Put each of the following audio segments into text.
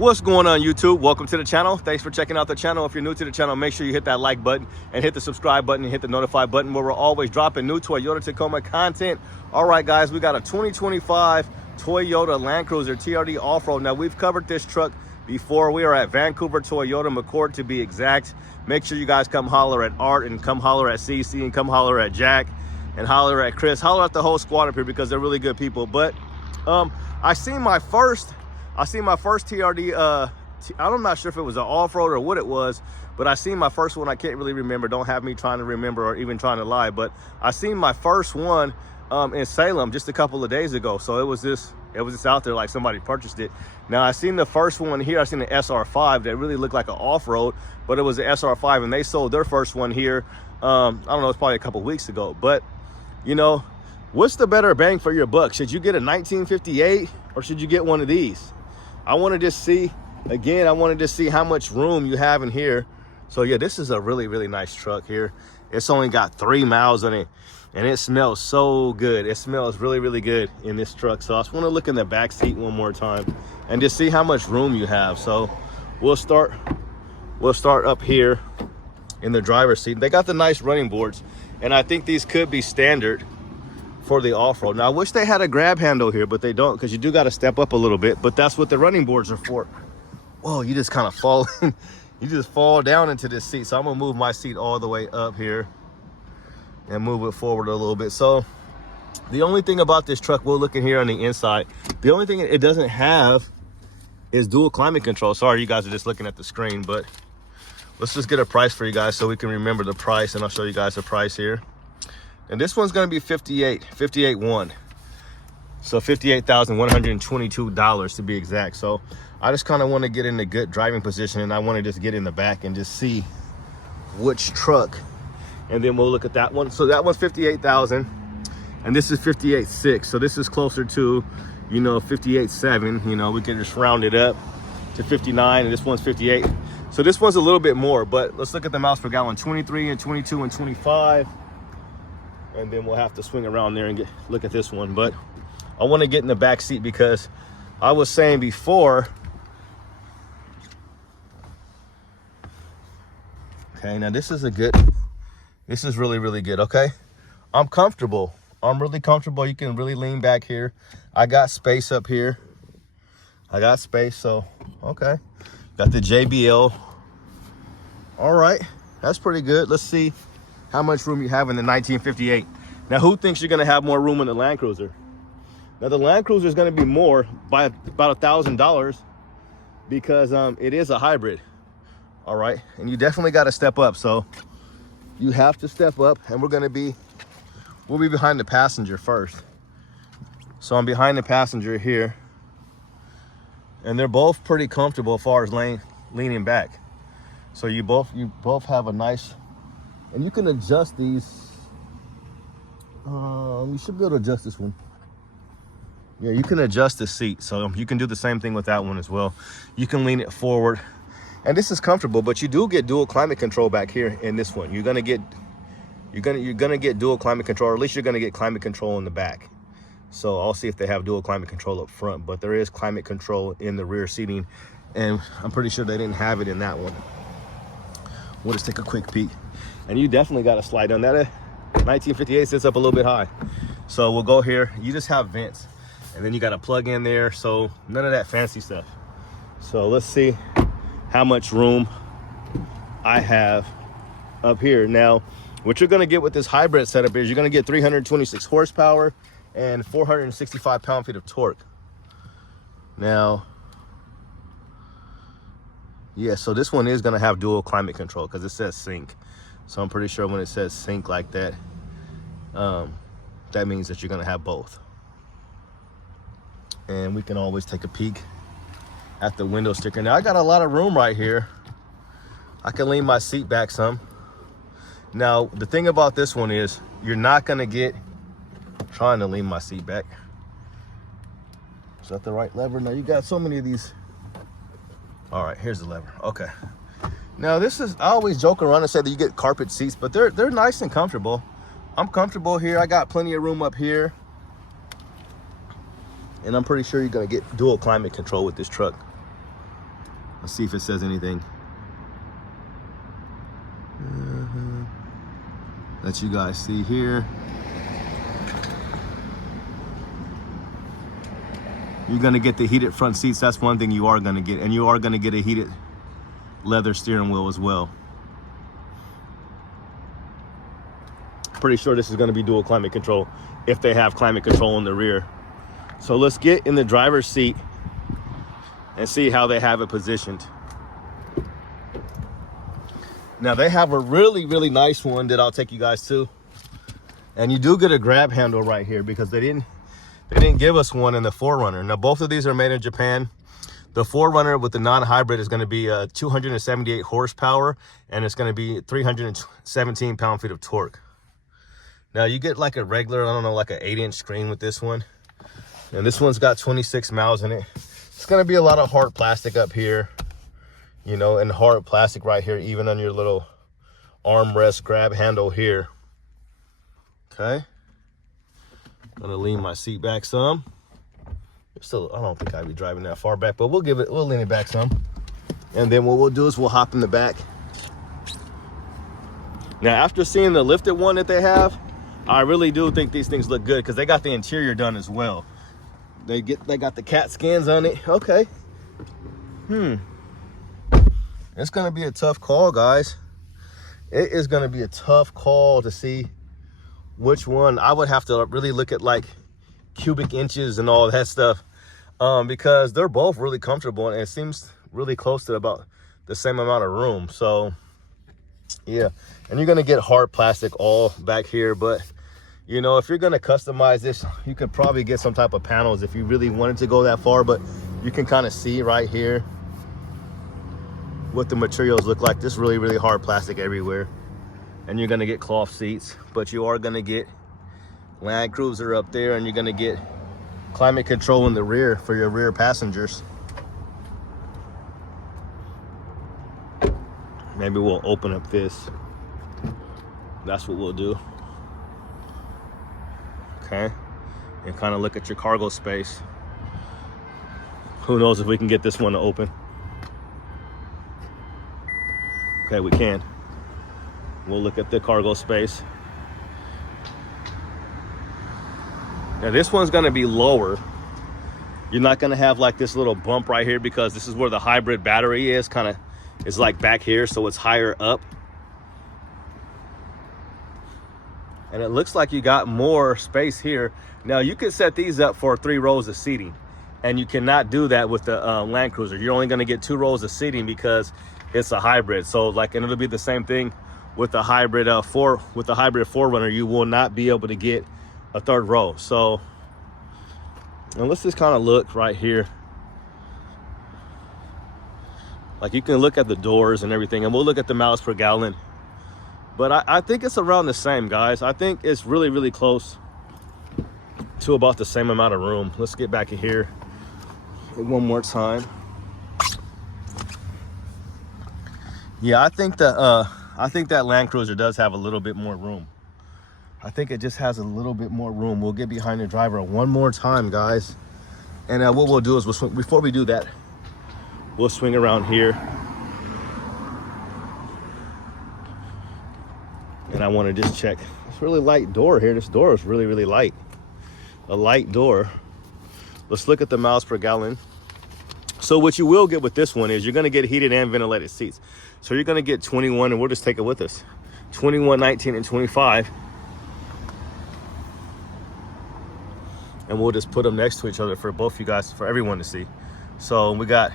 What's going on, YouTube? Welcome to the channel. Thanks for checking out the channel. If you're new to the channel, make sure you hit that like button and hit the subscribe button and hit the notify button, where we're always dropping new Toyota Tacoma content. All right, guys, we got a 2025 Toyota Land Cruiser TRD Off-Road. Now, we've covered this truck before. We are at Vancouver Toyota, McCord to be exact. Make sure you guys come holler at Art and come holler at CC and come holler at Jack and holler at Chris. Holler at the whole squad up here because they're really good people. But I seen my first TRD, I'm not sure if it was an off-road or what it was, but I seen my first one. I can't really remember. Don't have me trying to remember or even trying to lie, but I seen my first one in Salem just a couple of days ago. So it was just out there like somebody purchased it. Now I seen the first one here. I seen the SR5 that really looked like an off-road, but it was the SR5, and they sold their first one here. I don't know, it's probably a couple weeks ago. But you know, what's the better bang for your buck? Should you get a 1958 or should you get one of these? I wanted to see, again, I wanted to see how much room you have in here. So yeah, this is a really, really nice truck here. It's only got 3 miles on it, and it smells so good. It smells really, really good in this truck. So I just want to look in the back seat one more time and just see how much room you have. So we'll start up here in the driver's seat. They got the nice running boards, and I think these could be standard for the off-road. Now I wish they had a grab handle here, but they don't, because you do got to step up a little bit, but that's what the running boards are for. Whoa, you just kind of fall in. You just fall down into this seat. So I'm gonna move my seat all the way up here and move it forward a little bit. So the only thing about this truck, we'll look in here on the inside, the only thing it doesn't have is dual climate control. Sorry, you guys are just looking at the screen, but let's just get a price for you guys so we can remember the price, and I'll show you guys the price here. And this one's going to be $58,100. So $58,122 to be exact. So I just kind of want to get in a good driving position, and I want to just get in the back and just see which truck, and then we'll look at that one. So that one's $58,000, and this is $58,600. So this is closer to, you know, $58,700. You know, we can just round it up to $59,000, and this one's $58,000. So this one's a little bit more, but let's look at the miles per gallon: 23 and 22 and 25. And then we'll have to swing around there and look at this one. But I want to get in the back seat because I was saying before, okay, now this is really, really good. Okay, I'm comfortable. I'm really comfortable. You can really lean back here. I got space up here. I got space. So okay, got the JBL. All right, that's pretty good. Let's see how much room you have in the 1958. Now, who thinks you're gonna have more room in the Land Cruiser? Now, the Land Cruiser is gonna be more by about $1,000 because it is a hybrid. All right, and you definitely got to step up. So you have to step up, and we'll be behind the passenger first. So I'm behind the passenger here, and they're both pretty comfortable as far as leaning back. So you both have a nice. And you can adjust these. You should be able to adjust this one. Yeah, you can adjust the seat. So you can do the same thing with that one as well. You can lean it forward. And this is comfortable, but you do get dual climate control back here in this one. You're gonna get dual climate control, or at least you're gonna get climate control in the back. So I'll see if they have dual climate control up front, but there is climate control in the rear seating, and I'm pretty sure they didn't have it in that one. We'll just take a quick peek. And you definitely got to slide on that. 1958 sits up a little bit high. So we'll go here. You just have vents, and then you got to plug in there. So none of that fancy stuff. So let's see how much room I have up here. Now, what you're going to get with this hybrid setup is you're going to get 326 horsepower and 465 pound-feet of torque. Now, yeah, so this one is going to have dual climate control because it says sync. So I'm pretty sure when it says sync like that, that means that you're gonna have both. And we can always take a peek at the window sticker. Now I got a lot of room right here. I can lean my seat back some. Now, the thing about this one is you're not gonna get, trying to lean my seat back. Is that the right lever? Now you got so many of these. All right, here's the lever, okay. Now this is, I always joke around and say that you get carpet seats, but they're nice and comfortable. I'm comfortable here. I got plenty of room up here. And I'm pretty sure you're gonna get dual climate control with this truck. Let's see if it says anything. Let you guys see here. You're gonna get the heated front seats. That's one thing you are gonna get. And you are gonna get a heated leather steering wheel as well. Pretty sure this is gonna be dual climate control if they have climate control in the rear. So let's get in the driver's seat and see how they have it positioned. Now they have a really, really nice one that I'll take you guys to. And you do get a grab handle right here because they didn't give us one in the 4Runner. Now both of these are made in Japan. The 4Runner with the non-hybrid is going to be 278 horsepower and it's going to be 317 pound-feet of torque. Now you get like a regular, I don't know, like an 8-inch screen with this one. And this one's got 26 miles in it. It's going to be a lot of hard plastic up here, you know, and hard plastic right here, even on your little armrest grab handle here. Okay. I'm gonna lean my seat back some. Still, I don't think I'd be driving that far back, but we'll lean it back some. And then what we'll do is we'll hop in the back. Now, after seeing the lifted one that they have, I really do think these things look good because they got the interior done as well. They got the CAT scans on it. Okay. It's gonna be a tough call, guys. It is gonna be a tough call to see which one. I would have to really look at like cubic inches and all that stuff because they're both really comfortable and it seems really close to about the same amount of room. So yeah, and you're gonna get hard plastic all back here, but you know, if you're gonna customize this, you could probably get some type of panels if you really wanted to go that far. But you can kind of see right here what the materials look like. This really, really hard plastic everywhere. And you're gonna get cloth seats, but you are gonna get Land Cruiser up there, and you're gonna get climate control in the rear for your rear passengers. Maybe we'll open up this. That's what we'll do. Okay, and kind of look at your cargo space. Who knows if we can get this one to open. Okay, we can. We'll look at the cargo space. Now this one's gonna be lower. You're not gonna have like this little bump right here because this is where the hybrid battery is, kind of is like back here, so it's higher up. And it looks like you got more space here. Now you can set these up for 3 rows of seating, and you cannot do that with the Land Cruiser. You're only gonna get 2 rows of seating because it's a hybrid. So like, and it'll be the same thing with the hybrid 4Runner. You will not be able to get a 3rd row. So, and let's just kind of look right here. Like you can look at the doors and everything, and we'll look at the miles per gallon. But I think it's around the same, guys. I think it's really, really close to about the same amount of room. Let's get back in here one more time. Yeah, I think that Land Cruiser does have a little bit more room. I think it just has a little bit more room. We'll get behind the driver one more time, guys. And what we'll do is we'll swing, before we do that, we'll swing around here. And I want to just check. It's a really light door here. This door is really, really light. A light door. Let's look at the miles per gallon. So what you will get with this one is you're going to get heated and ventilated seats. So you're going to get 21, and we'll just take it with us. 21, 19, and 25. And we'll just put them next to each other for both you guys, for everyone to see. So we got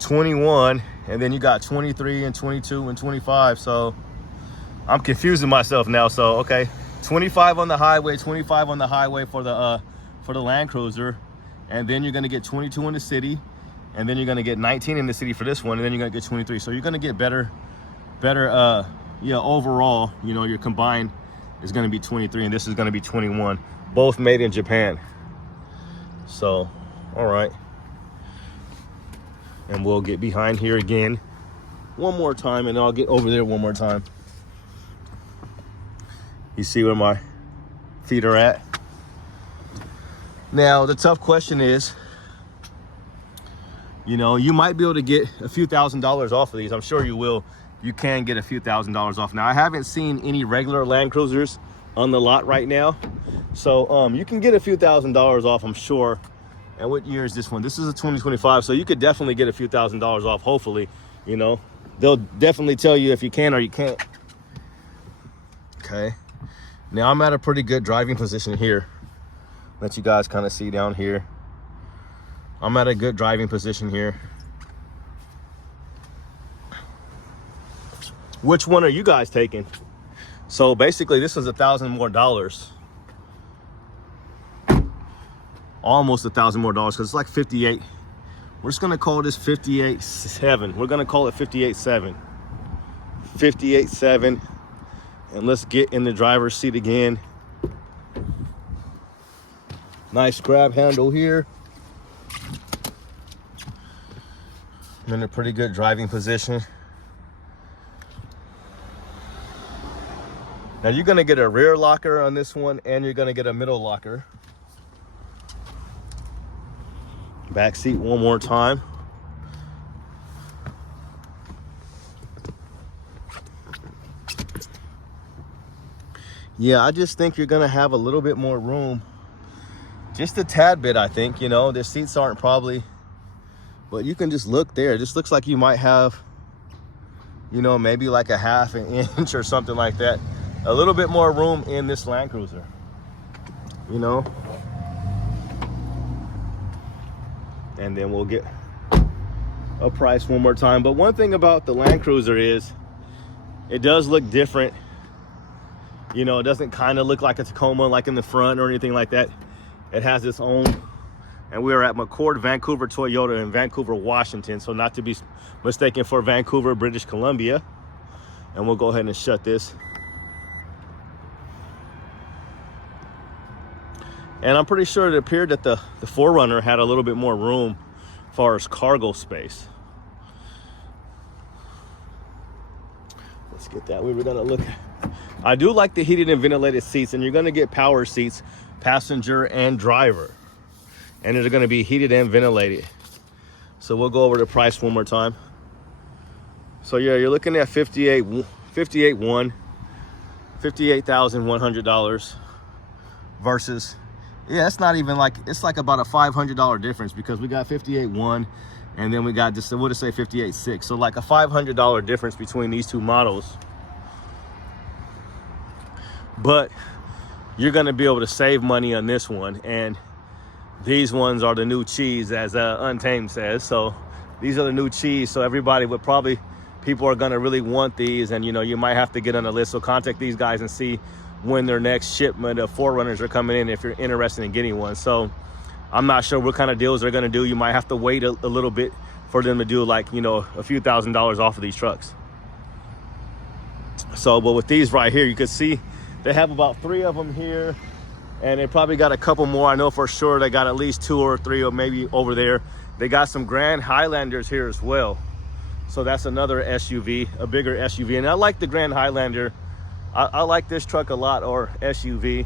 21, and then you got 23 and 22 and 25. So I'm confusing myself now. So okay, 25 on the highway, 25 on the highway for the Land Cruiser, and then you're gonna get 22 in the city, and then you're gonna get 19 in the city for this one, and then you're gonna get 23. So you're gonna get better, yeah, overall, you know, your combined is gonna be 23, and this is gonna be 21, both made in Japan. So, all right. And we'll get behind here again one more time, and I'll get over there one more time. You see where my feet are at? Now, the tough question is, You know, you might be able to get a few $1,000s off of these. I'm sure you will. You can get a few $1,000s off. Now, I haven't seen any regular Land Cruisers on the lot right now. So you can get a few $1,000s off, I'm sure. And what year is this one? This is a 2025. So you could definitely get a few $1,000s off, hopefully. You know, they'll definitely tell you if you can or you can't. Okay. Now I'm at a pretty good driving position here. Let you guys kind of see down here. I'm at a good driving position here. Which one are you guys taking? So basically this is $1,000 more. Almost $1,000 more because it's like 58. We're just gonna call this 58.7. We're gonna call it 58.7. 58.7. And let's get in the driver's seat again. Nice grab handle here. I'm in a pretty good driving position. Now you're gonna get a rear locker on this one and you're gonna get a middle locker. Back seat one more time. Yeah, I just think you're gonna have a little bit more room. Just a tad bit, I think. You know, the seats aren't probably, but you can just look there. It just looks like you might have, you know, maybe like a half an inch or something like that. A little bit more room in this Land Cruiser, you know. And then we'll get a price one more time. But one thing about the Land Cruiser is it does look different. You know, it doesn't kind of look like a Tacoma like in the front or anything like that. It has its own. And we are at McCord Vancouver Toyota in Vancouver, Washington. So not to be mistaken for Vancouver, British Columbia. And we'll go ahead and shut this. And I'm pretty sure it appeared that the 4Runner had a little bit more room as far as cargo space. Let's get that. We were gonna look. I do like the heated and ventilated seats, and you're gonna get power seats, passenger and driver. And they're gonna be heated and ventilated. So we'll go over the price one more time. So yeah, you're looking at $58,100 versus, yeah, it's not even like, it's like about a $500 difference because we got 58.1 and then we got just, we'll just say 58.6. So like a $500 difference between these two models. But you're gonna be able to save money on this one. And these ones are the new cheese, as Untamed says. So these are the new cheese. So everybody would probably, people are gonna really want these, and you know, you might have to get on the list. So contact these guys and see when their next shipment of 4Runners are coming in if you're interested in getting one. So I'm not sure what kind of deals they're gonna do. You might have to wait a little bit for them to do, like, you know, a few $1,000s off of these trucks. So, but with these right here, you can see they have about 3 of them here, and they probably got a couple more. I know for sure they got at least 2 or 3, or maybe over there. They got some Grand Highlanders here as well. So that's another SUV, a bigger SUV. And I like the Grand Highlander. I like this truck a lot, or SUV.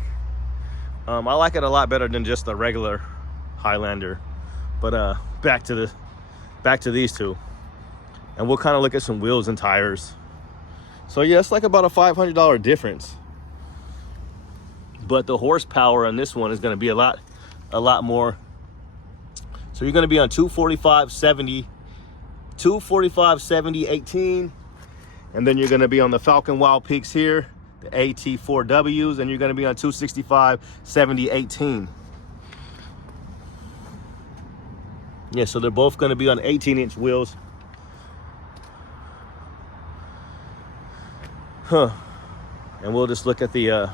I like it a lot better than just the regular Highlander. But back to these two. And we'll kind of look at some wheels and tires. So yeah, it's like about a $500 difference. But the horsepower on this one is going to be a lot more. So you're going to be on 245/70, 245/70/18, and then you're going to be on the Falcon Wild Peaks here, the AT4Ws, and you're going to be on 265/70/18. Yeah, so they're both going to be on 18-inch wheels. And we'll just look at the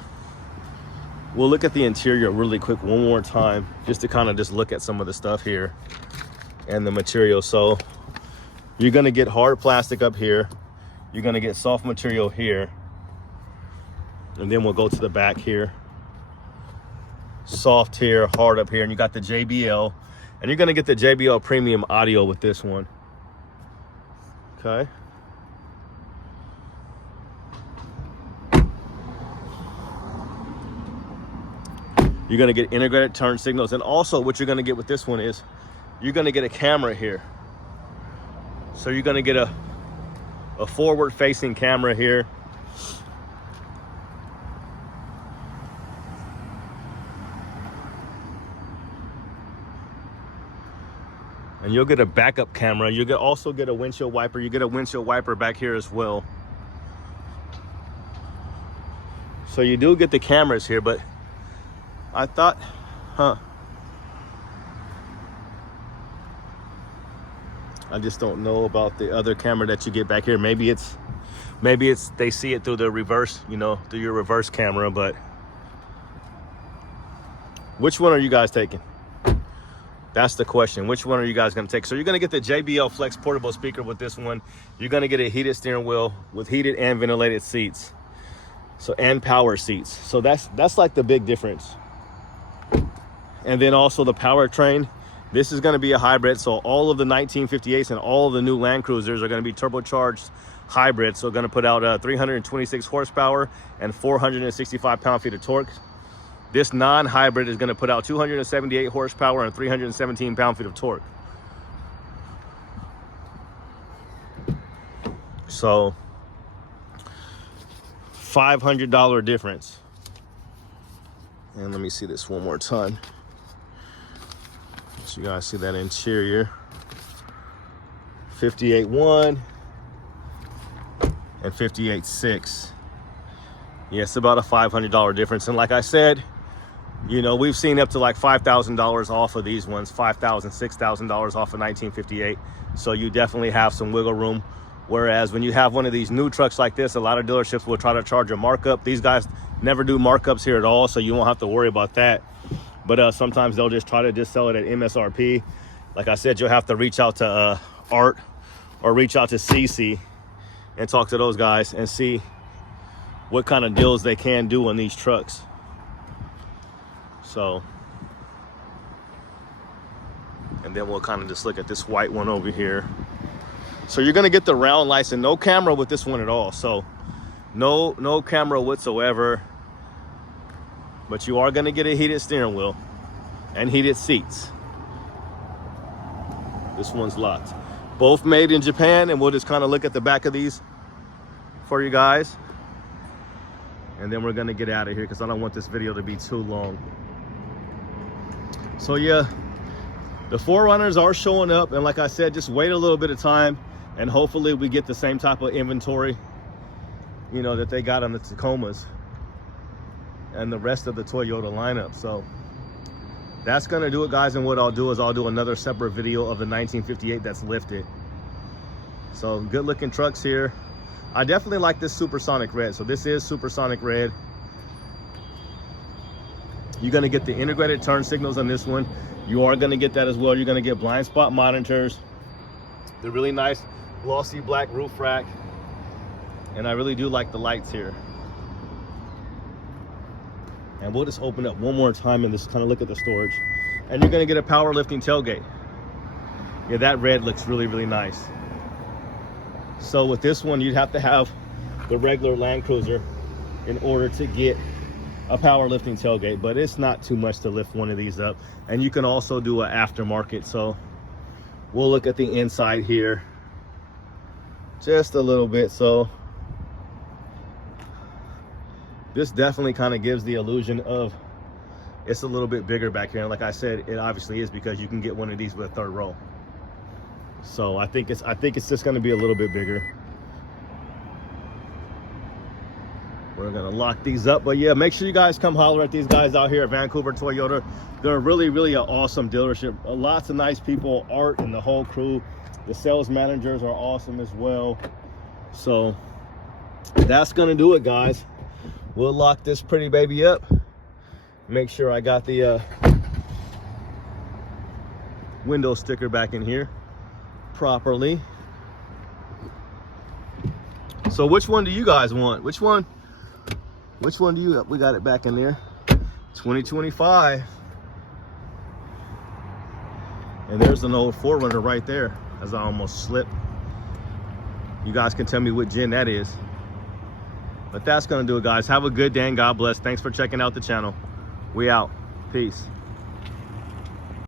we'll look at the interior really quick one more time, just to kind of just look at some of the stuff here and the material. So you're going to get hard plastic up here, you're going to get soft material here, and then we'll go to the back here. Soft here, hard up here, and you got the JBL, and you're going to get the JBL premium audio with this one. Okay. You're going to get integrated turn signals. And also what you're going to get with this one is you're going to get a camera here. So you're gonna get a forward facing camera here. And you'll get a backup camera. You'll also get a windshield wiper. You get a windshield wiper back here as well. So you do get the cameras here, but I thought, I just don't know about the other camera that you get back here. Maybe it's they see it through the reverse, you know, through your reverse camera. But which one are you guys taking? That's the question. Which one are you guys going to take? So you're going to get the JBL Flex portable speaker with this one. You're going to get a heated steering wheel with heated and ventilated seats. So, and power seats. So that's like the big difference. And then also the powertrain. This is going to be a hybrid. So all of the 1958s and all of the new Land Cruisers are going to be turbocharged hybrids. So going to put out 326 horsepower and 465 pound-feet of torque. This non-hybrid is going to put out 278 horsepower and 317 pound-feet of torque. So, $500 difference. And let me see this one more time. So you guys see that interior. 58.1 and 58.6. Yeah, it's about a $500 difference. And like I said, you know, we've seen up to like $5,000 off of these ones, $5,000, $6,000 off of 1958. So you definitely have some wiggle room. Whereas when you have one of these new trucks like this, a lot of dealerships will try to charge a markup. These guys never do markups here at all, so you won't have to worry about that. But sometimes they'll just try to just sell it at MSRP. Like I said, you'll have to reach out to Art or reach out to CC and talk to those guys and see what kind of deals they can do on these trucks. So, and then we'll kind of just look at this white one over here. So you're gonna get the round lights and no camera with this one at all. So no camera whatsoever, but you are gonna get a heated steering wheel and heated seats. This one's locked. Both made in Japan, and we'll just kind of look at the back of these for you guys. And then we're gonna get out of here because I don't want this video to be too long. So yeah, the 4Runners are showing up, and like I said, just wait a little bit of time and hopefully we get the same type of inventory, you know, that they got on the Tacomas and the rest of the Toyota lineup. So that's gonna do it, guys. And what I'll do is I'll do another separate video of the 1958 that's lifted. So good looking trucks here. I definitely like this supersonic red. So this is supersonic red. You're gonna get the integrated turn signals on this one. You are gonna get that as well. You're gonna get blind spot monitors. They're really nice glossy black roof rack. And I really do like the lights here. And we'll just open up one more time and just kind of look at the storage. And you're gonna get a power lifting tailgate. Yeah, that red looks really, really nice. So with this one, you'd have to have the regular Land Cruiser in order to get a power lifting tailgate, but it's not too much to lift one of these up. And you can also do an aftermarket. So we'll look at the inside here just a little bit. So this definitely kind of gives the illusion of it's a little bit bigger back here. And like I said, it obviously is because you can get one of these with a third row. So I think it's just going to be a little bit bigger. We're going to lock these up. But yeah, make sure you guys come holler at these guys out here at Vancouver Toyota. They're really, really an awesome dealership. Lots of nice people, Art and the whole crew. The sales managers are awesome as well. So that's going to do it, guys. We'll lock this pretty baby up. Make sure I got the window sticker back in here properly. So which one do you guys want? Which one do you, we got it back in there. 2025. And there's an old 4Runner right there, as I almost slipped. You guys can tell me what gen that is. But that's gonna do it, guys. Have a good day and God bless. Thanks for checking out the channel. We out. Peace.